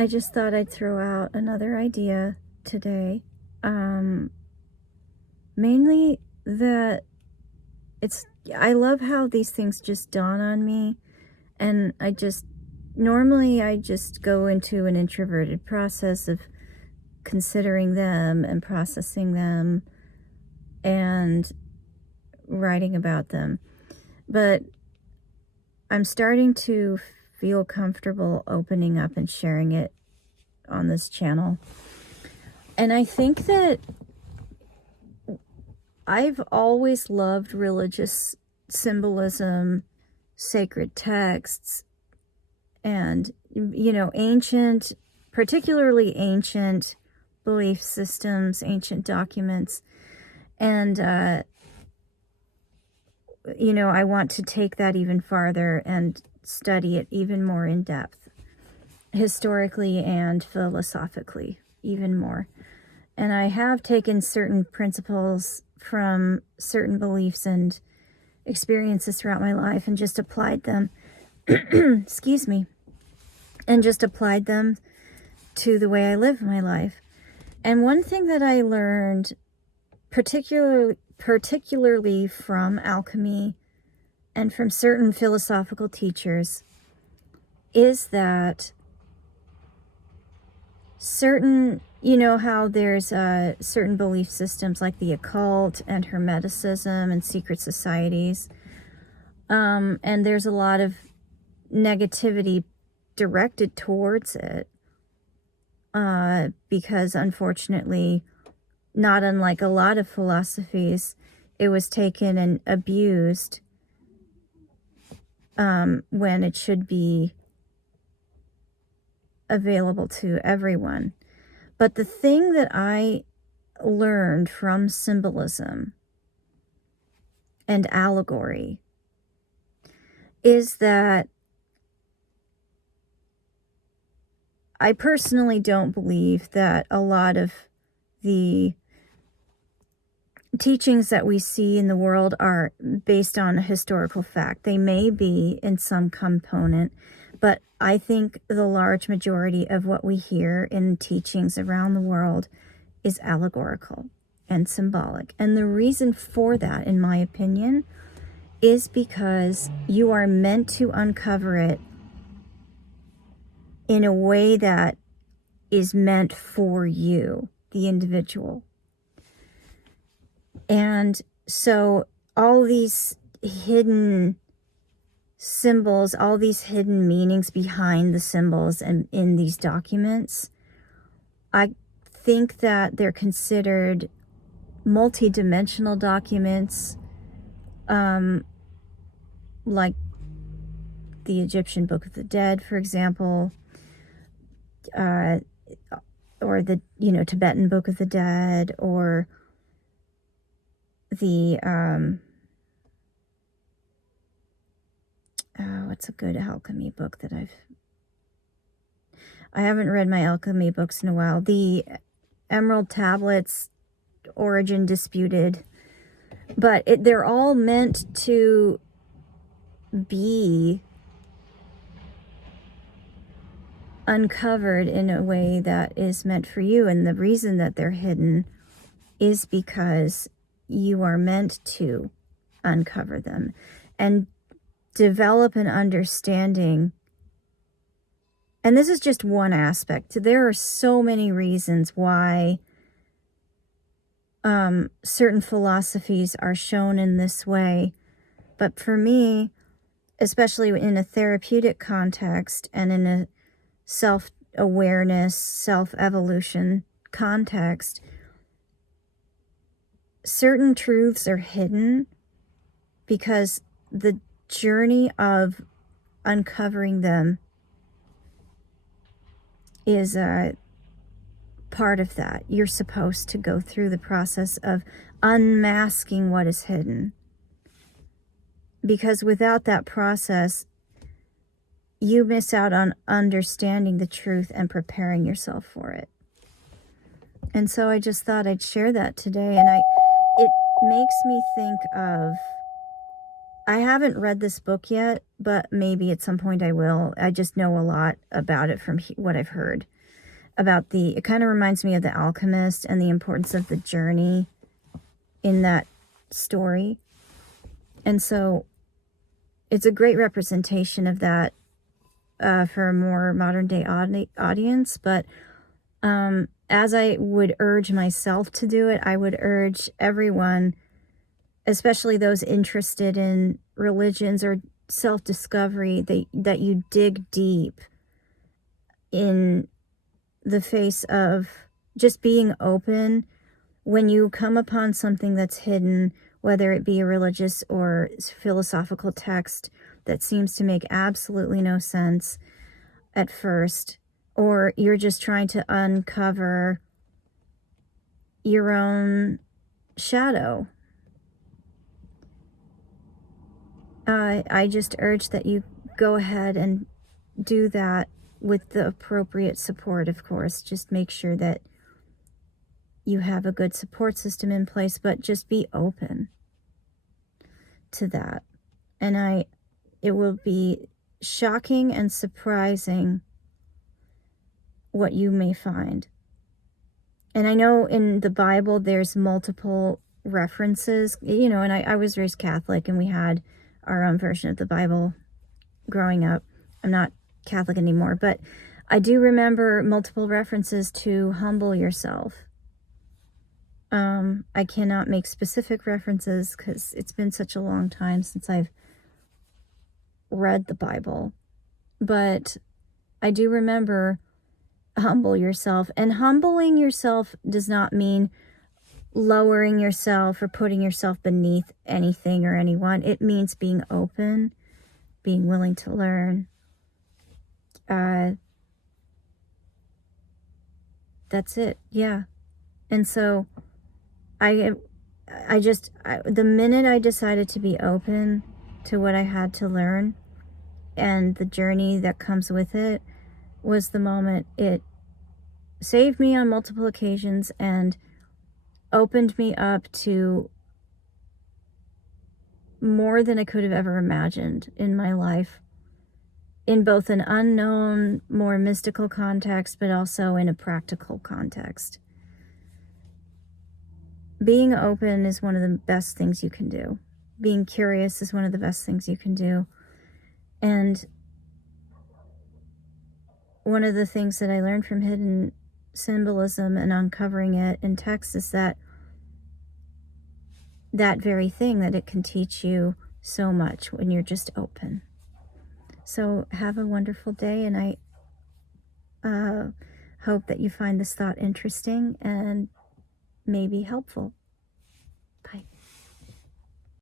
I just thought I'd throw out another idea today. Mainly that I love how these things just dawn on me, and normally I just go into an introverted process of considering them and processing them and writing about them. But I'm starting to feel comfortable opening up and sharing it on this channel. And I think that I've always loved religious symbolism, sacred texts, and, ancient, particularly ancient belief systems, ancient documents. And, I want to take that even farther and study it even more in depth, historically and philosophically, even more. And I have taken certain principles from certain beliefs and experiences throughout my life and just applied them, excuse me, and just applied them to the way I live my life. And one thing that I learned, particularly from alchemy and from certain philosophical teachers, is that certain, how there's certain belief systems like the occult and hermeticism and secret societies, and there's a lot of negativity directed towards it, because unfortunately, not unlike a lot of philosophies, it was taken and abused when it should be available to everyone. But the thing that I learned from symbolism and allegory is that I personally don't believe that a lot of the teachings that we see in the world are based on a historical fact. They may be in some component, but I think the large majority of what we hear in teachings around the world is allegorical and symbolic. And the reason for that, in my opinion, is because you are meant to uncover it in a way that is meant for you, the individual. And so all these hidden symbols, all these hidden meanings behind the symbols and in these documents, I think that they're considered multi-dimensional documents, like the Egyptian Book of the Dead, for example, or the Tibetan Book of the Dead, or the what's a good alchemy book that I haven't read my alchemy books in a while. The Emerald Tablets, Origin Disputed, but they're all meant to be uncovered in a way that is meant for you. And the reason that they're hidden is because you are meant to uncover them and develop an understanding. And this is just one aspect. There are so many reasons why certain philosophies are shown in this way. But for me, especially in a therapeutic context and in a self-awareness, self-evolution context, certain truths are hidden because the journey of uncovering them is a part of that. You're supposed to go through the process of unmasking what is hidden, because without that process, you miss out on understanding the truth and preparing yourself for it. And so I just thought I'd share that today, and it makes me think of I haven't read this book yet, but maybe at some point I will. I just know a lot about it from what I've heard about it kind of reminds me of The Alchemist and the importance of the journey in that story. And so it's a great representation of that for a more modern day audience. But as I would urge myself to do it, I would urge everyone, especially those interested in religions or self-discovery, that you dig deep in the face of just being open when you come upon something that's hidden, whether it be a religious or philosophical text that seems to make absolutely no sense at first, or you're just trying to uncover your own shadow. I just urge that you go ahead and do that with the appropriate support, of course. Just make sure that you have a good support system in place, but just be open to that. And it will be shocking and surprising what you may find. And I know in the Bible there's multiple references, and I was raised Catholic, and we had our own version of the Bible growing up. I'm not Catholic anymore, but I do remember multiple references to humble yourself. I cannot make specific references because it's been such a long time since I've read the Bible, but I do remember humble yourself. And humbling yourself does not mean lowering yourself or putting yourself beneath anything or anyone. It means being open, being willing to learn. That's it. Yeah. And so the minute I decided to be open to what I had to learn and the journey that comes with it was the moment it saved me on multiple occasions and opened me up to more than I could have ever imagined in my life, in both an unknown, more mystical context, but also in a practical context. Being open is one of the best things you can do. Being curious is one of the best things you can do. And one of the things that I learned from hidden symbolism and uncovering it in text is that very thing, that it can teach you so much when you're just open. So have a wonderful day, and I hope that you find this thought interesting and maybe helpful. Bye.